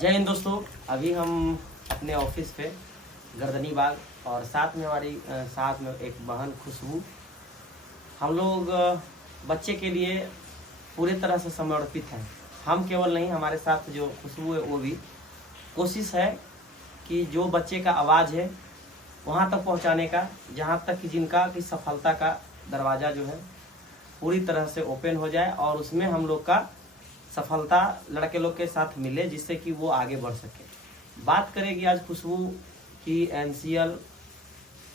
जय हिंद दोस्तों। अभी हम अपने ऑफिस पे गर्दनी बाग और साथ में हमारी साथ में एक बहन खुशबू, हम लोग बच्चे के लिए पूरी तरह से समर्पित हैं। हम केवल नहीं, हमारे साथ जो खुशबू है वो भी कोशिश है कि जो बच्चे का आवाज़ है वहाँ तक पहुँचाने का, जहाँ तक कि जिनका कि सफलता का दरवाज़ा जो है पूरी तरह से ओपन हो जाए और उसमें हम लोग का सफलता लड़के लोग के साथ मिले, जिससे कि वो आगे बढ़ सके। बात करेगी आज खुशबू की NCL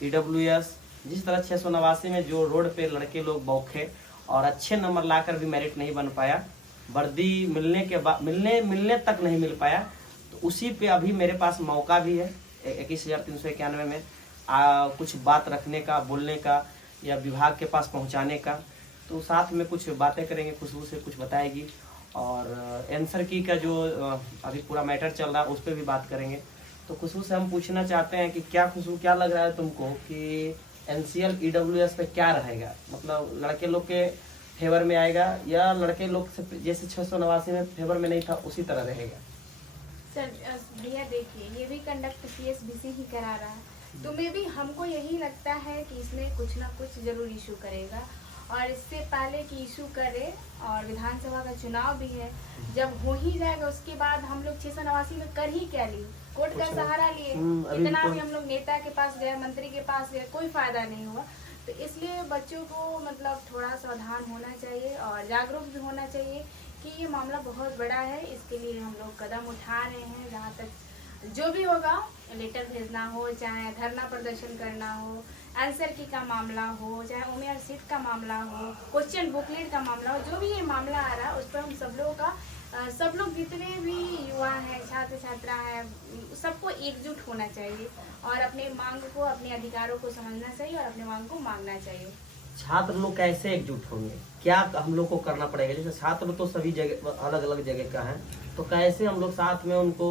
EWS, जिस तरह 689 में जो रोड पे लड़के लोग बौखे और अच्छे नंबर लाकर भी मेरिट नहीं बन पाया, वर्दी मिलने के बाद मिलने तक नहीं मिल पाया, तो उसी पे अभी मेरे पास मौका भी है 21,391 में कुछ बात रखने का, बोलने का या विभाग के पास पहुंचाने का। तो साथ में कुछ बातें करेंगे, खुशबू से कुछ बताएगी और आंसर की का जो अभी पूरा मैटर चल रहा है उस पर भी बात करेंगे। तो खुशबू से हम पूछना चाहते हैं कि खुशबू क्या लग रहा है तुमको कि NCL EWS पे क्या रहेगा, मतलब लड़के लोग के फेवर में आएगा या लड़के लोग से जैसे 689 में फेवर में नहीं था उसी तरह रहेगा? सर भैया देखिए, ये भी कंडक्ट CSBC ही करा रहा है, तो में भी हमको यही लगता है कि इसमें कुछ ना कुछ जरूर इशू करेगा और इससे पहले कि इशू करे, और विधानसभा का चुनाव भी है, जब हो ही जाएगा उसके बाद हम लोग 689 में कर ही क्या लिए, कोर्ट का सहारा लिए, इतना भी हम लोग नेता के पास गए, मंत्री के पास गए, कोई फायदा नहीं हुआ। तो इसलिए बच्चों को मतलब थोड़ा सावधान होना चाहिए और जागरूक भी होना चाहिए कि ये मामला बहुत बड़ा है। इसके लिए हम लोग कदम उठा रहे हैं। जहाँ तक जो भी होगा, लेटर भेजना हो, चाहे धरना प्रदर्शन करना हो, आंसर की का मामला हो, चाहे उमेर सीट का मामला हो, क्वेश्चन बुकलेट का मामला हो, जो भी ये मामला आ रहा है उस पर हम सब लोग जितने भी युवा हैं, छात्र छात्रा हैं, सबको एकजुट होना चाहिए और अपने मांग को, अपने अधिकारों को समझना चाहिए और अपने मांग को मांगना चाहिए। छात्र लोग कैसे एकजुट होंगे, क्या हम लोग को करना पड़ेगा? जैसे छात्र तो सभी जगह अलग अलग जगह का है, तो कैसे हम लोग साथ में उनको,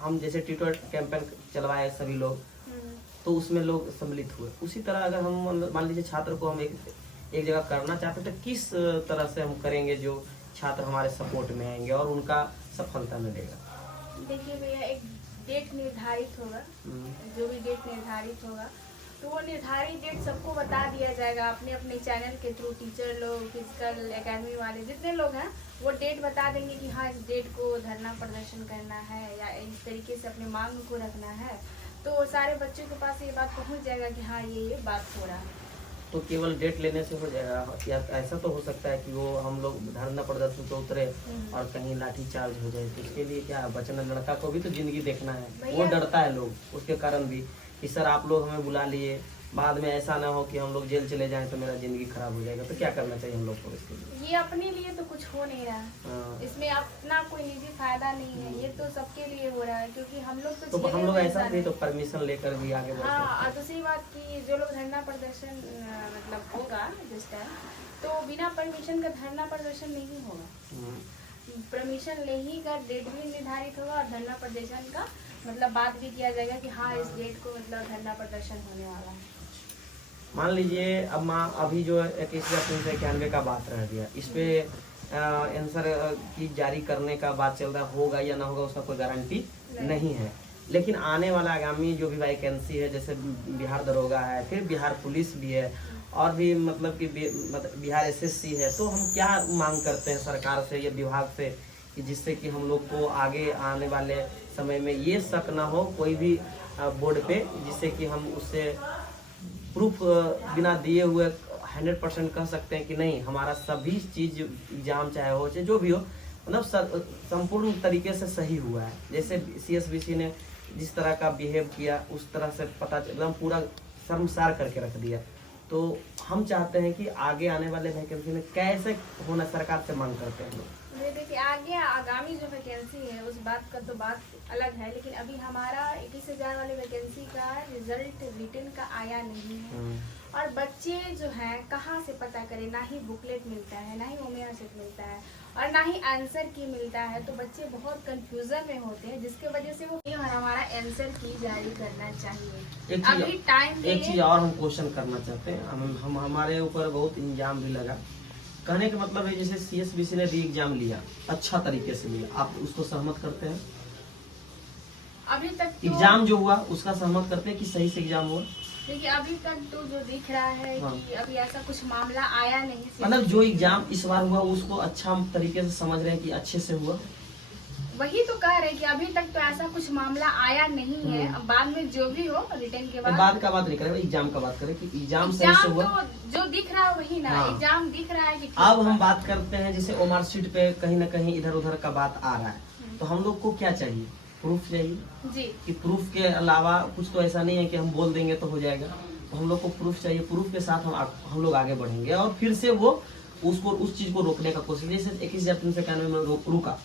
हम जैसे ट्विटर कैंपेन चलवाए सभी लोग, तो उसमें लोग सम्मिलित हुए, उसी तरह अगर हम मान लीजिए छात्र को हम एक जगह करना चाहते हैं तो किस तरह से हम करेंगे जो छात्र हमारे सपोर्ट में आएंगे और उनका सफलता मिलेगा? देखिए भैया, एक डेट निर्धारित होगा, जो भी डेट निर्धारित होगा तो वो निर्धारित डेट सबको बता दिया जाएगा अपने अपने चैनल के थ्रू। टीचर लोग, फिजिकल एकेडमी वाले जितने लोग हैं वो डेट बता देंगे कि हाँ इस डेट को धरना प्रदर्शन करना है या इस तरीके से अपने मांग को रखना है, तो सारे बच्चों के पास ये बात पहुंच जाएगा कि हाँ ये बात हो रहा है। तो केवल डेट लेने से हो जाएगा या ऐसा तो हो सकता है कि वो हम लोग धरना प्रदर्शन पे उतरे और कहीं लाठी चार्ज हो जाए, तो इसके लिए क्या बचना? लड़का को भी तो जिंदगी देखना है, वो डरता है लोग उसके कारण भी कि सर आप लोग हमें बुला लिए, बाद में ऐसा ना हो कि हम लोग जेल चले जाएं तो मेरा जिंदगी खराब हो जाएगा। तो क्या करना चाहिए हम लोग को इसके लिए? ये अपने लिए तो कुछ हो नहीं रहा, इसमें अपना कोई निजी फायदा नहीं है, ये तो सबके लिए हो रहा है, क्योंकि हम लोग तो हम लोग ऐसा भी तो परमिशन लेकर भी आगे बढ़ सकते हैं। हाँ, और दूसरी बात की जो लोग धरना प्रदर्शन मतलब होगा जिस टाइम, तो बिना परमिशन का धरना प्रदर्शन नहीं होगा। परमिशन ले ही का डेट भी निर्धारित होगा और धरना प्रदर्शन का मतलब बात भी किया जाएगा कि हाँ इस डेट को मतलब धरना प्रदर्शन होने वाला है। मान लीजिए अब अभी जो 21,391 का बात रह गया, इस पे आंसर की जारी करने का बात चल रहा, होगा या ना होगा उसका कोई गारंटी नहीं है। लेकिन आने वाला आगामी जो भी वैकेंसी है, जैसे बिहार दरोगा है, फिर बिहार पुलिस भी है और भी मतलब कि बिहार SSC है, तो हम क्या मांग करते हैं सरकार से या विभाग से कि जिससे कि हम लोग को आगे आने वाले समय में ये शक ना हो कोई भी बोर्ड पे, जिससे कि हम उससे प्रूफ बिना दिए हुए 100% कह सकते हैं कि नहीं हमारा सभी चीज़ एग्जाम चाहे हो चाहे जो भी हो, मतलब संपूर्ण तरीके से सही हुआ है। जैसे CSBC ने जिस तरह का बिहेव किया उस तरह से पता एकदम पूरा शर्मसार करके रख दिया। तो हम चाहते हैं कि आगे आने वाले वैकेंसी में कैसे होना, सरकार से मांग करते हैं लोग। देखिए आगे आगामी जो वैकेंसी है उस बात का तो बात अलग है, लेकिन अभी हमारा 21,000 वाले वैकेंसी का रिजल्ट रिटन का आया नहीं है और बच्चे जो हैं कहाँ से पता करें, ना ही बुकलेट मिलता है, ना ही उमेर सीट मिलता है और ना ही आंसर की मिलता है, तो बच्चे बहुत कंफ्यूजन में होते हैं, जिसके वजह से वो हमारा आंसर की जारी करना चाहिए। अभी टाइम एक चीज और हम क्वेश्चन करना चाहते हैं, हम हमारे ऊपर बहुत इंजाम भी लगा, कहने का मतलब है जैसे CSBC ने री एग्जाम लिया, अच्छा तरीके से लिया, आप उसको सहमत करते हैं? अभी तक तो एग्जाम जो हुआ उसका सहमत करते हैं कि सही से एग्जाम हुआ? देखिए अभी तक तो जो दिख रहा है हाँ। कि अभी ऐसा कुछ मामला आया नहीं। मतलब जो एग्जाम इस बार हुआ उसको अच्छा तरीके से समझ रहे हैं कि अच्छे से हुआ? वही तो कह रहे हैं कि अभी तक तो ऐसा कुछ मामला आया नहीं है। अब बाद में जो भी हो रिटर्न के बाद बाद का बात नहीं करें, एग्जाम का बात करें कि एग्जाम सही से हुआ। तो जो दिख रहा है वही ना, हाँ। एग्जाम दिख रहा है कि ठीक अब हुआ। हम बात करते हैं जैसे ओमार शीट पे कहीं ना कहीं इधर उधर का बात आ रहा है, तो हम लोग को क्या चाहिए? प्रूफ चाहिए जी कि प्रूफ के अलावा कुछ तो ऐसा नहीं है कि हम बोल देंगे तो हो जाएगा। तो हम लोग को प्रूफ चाहिए, प्रूफ के साथ हम लोग आगे बढ़ेंगे और फिर से वो उसको उस चीज को रोकने का कोशिश। जैसे 21,391 में रुका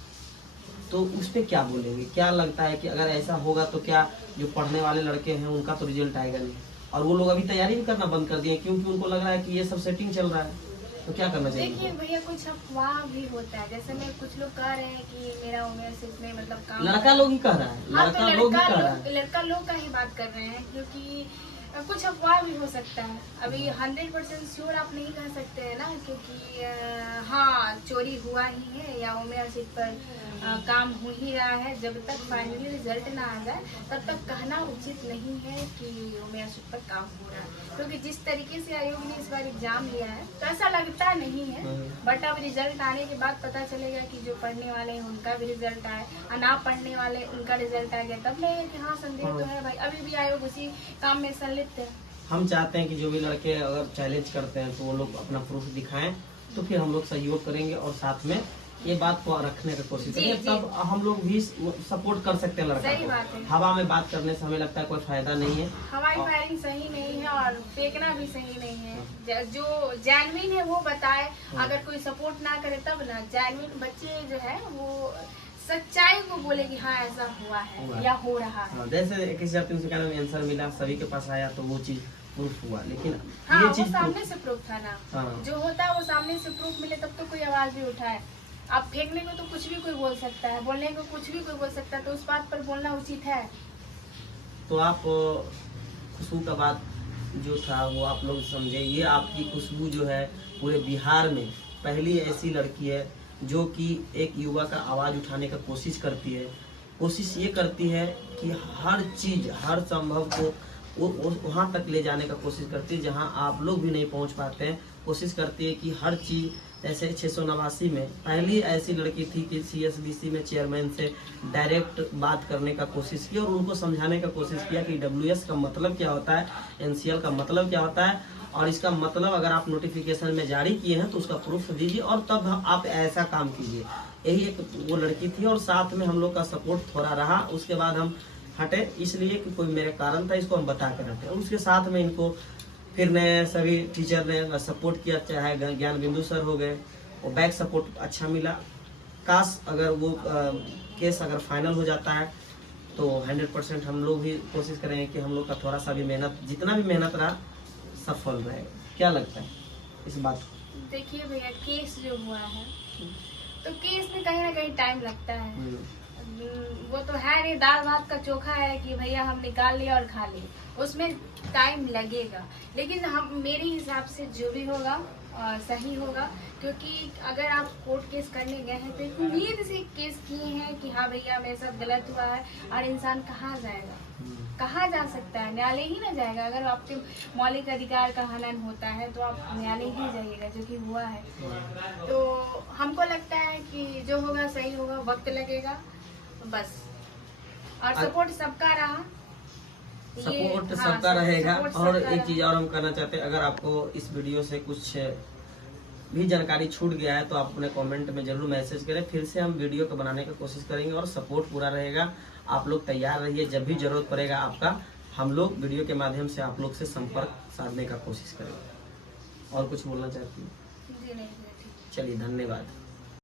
तो उस पर क्या बोलेंगे? क्या लगता है कि अगर ऐसा होगा तो क्या जो पढ़ने वाले लड़के हैं उनका तो रिजल्ट आएगा नहीं, और वो लोग अभी तैयारी भी करना बंद कर दिए क्योंकि उनको लग रहा है कि ये सब सेटिंग चल रहा है, तो क्या करना चाहिए? देखिए भैया कुछ अफवाह भी होता है, जैसे मैं कुछ लोग कह रहे हैं कि मेरा उम्र से इसमें मतलब काम लड़का लोग ही कह रहा है, हाँ, लड़का लोग ही कह रहा है। लड़का लोग का ही बात कर रहे हैं, क्योंकि कुछ अफवाह भी हो सकता है। अभी 100% श्योर आप नहीं कह सकते हैं ना, क्योंकि हाँ चोरी हुआ ही है या उम्र सीट पर काम हो ही रहा है। जब तक फाइनली रिजल्ट ना आ जाए तब तक कहना उचित नहीं है कि उम्र सीट पर काम हो रहा है, क्योंकि जिस तरीके से आयोग ने इस बार एग्जाम लिया है तो ऐसा लगता नहीं है। बट अब रिजल्ट आने के बाद पता चलेगा कि जो पढ़ने वाले हैं उनका भी रिजल्ट आए और ना पढ़ने वाले उनका रिजल्ट आ गया, तब नहीं कि हाँ संदेह तो है भाई। अभी भी आयोग उसी काम में संलिप्त है। हम चाहते हैं कि जो भी लड़के अगर चैलेंज करते हैं तो वो लोग अपना प्रूफ दिखाएं, तो फिर हम लोग सहयोग करेंगे और साथ में ये बात को रखने का कोशिश करेंगे, तब हम लोग भी सपोर्ट कर सकते हैं लड़का सही बात है। को। हवा में बात करने से हमें लगता है कोई फायदा नहीं है। हवाई फायरिंग सही नहीं है और फेंकना भी सही नहीं है। जो जेन्युइन है वो बताए, अगर कोई सपोर्ट ना करे तब ना। जेन्युइन बच्चे जो है वो सच्चाई को बोले कि हाँ ऐसा हुआ है या हो रहा है। जैसे 21,391 में आंसर मिला, सभी के पास आया तो वो चीज प्रूफ हुआ, लेकिन हाँ ये वो चीज सामने से प्रूफ था ना। हाँ। जो होता है वो सामने से प्रूफ मिले तब तो कोई आवाज भी उठाए। आप फेंकने को तो कुछ भी कोई बोल सकता है, बोलने को कुछ भी कोई बोल सकता है, तो उस बात पर बोलना उचित है। तो आप खुशबू का बात जो था वो आप लोग समझे। ये आपकी खुशबू जो है पूरे बिहार में पहली ऐसी लड़की है जो कि एक युवा का आवाज़ उठाने का कोशिश करती है। कोशिश ये करती है कि हर चीज़ हर संभव को वो वहाँ तक ले जाने का कोशिश करती है जहाँ आप लोग भी नहीं पहुँच पाते हैं। कोशिश करती है कि हर चीज़, जैसे 689 में पहली ऐसी लड़की थी कि CSBC में चेयरमैन से डायरेक्ट बात करने का कोशिश की और उनको समझाने का कोशिश किया कि WS का मतलब क्या होता है, NCL का मतलब क्या होता है, और इसका मतलब अगर आप नोटिफिकेशन में जारी किए हैं तो उसका प्रूफ दीजिए और तब आप ऐसा काम कीजिए। यही एक वो लड़की थी और साथ में हम लोग का सपोर्ट थोड़ा रहा। उसके बाद हम हटे इसलिए कि कोई मेरे कारण था, इसको हम बता कर हटे। उसके साथ में इनको फिर ने सभी टीचर ने सपोर्ट किया, चाहे ज्ञान बिंदु सर हो गए, वो बैक सपोर्ट अच्छा मिला। काश अगर वो केस अगर फाइनल हो जाता है तो 100% हम लोग भी कोशिश करेंगे कि हम लोग का थोड़ा सा भी मेहनत, जितना भी मेहनत रहा, सफल रहेगा। क्या लगता है इस बात को? देखिए भैया केस जो हुआ है तो केस में कहीं ना कहीं टाइम लगता है। वो तो है नहीं, दाल भात का चोखा है कि भैया हम निकाल लिया और खा लिए, उसमें टाइम लगेगा। लेकिन हम मेरे हिसाब से जो भी होगा सही होगा, क्योंकि अगर आप कोर्ट केस करने गए हैं तो एक उम्मीद से केस किए हैं कि हाँ भैया मेरे साथ गलत हुआ है, और इंसान कहाँ जाएगा, कहाँ जा सकता है? न्यायालय ही ना जाएगा। अगर आपके मौलिक अधिकार का हनन होता है तो आप न्यायालय ही जाइएगा, जो कि हुआ है। तो हमको लगता है कि जो होगा सही होगा, वक्त लगेगा बस, और सपोर्ट सबका रहा। सपोर्ट सबका रहेगा। और एक चीज़ और हम कहना चाहते हैं, अगर आपको इस वीडियो से कुछ भी जानकारी छूट गया है तो आप अपने कमेंट में जरूर मैसेज करें, फिर से हम वीडियो को बनाने की कोशिश करेंगे और सपोर्ट पूरा रहेगा। आप लोग तैयार रहिए, जब भी जरूरत पड़ेगा आपका, हम लोग वीडियो के माध्यम से आप लोग से संपर्क साधने का कोशिश करेंगे। और कुछ बोलना चाहती हूँ? जी नहीं, चलिए, धन्यवाद।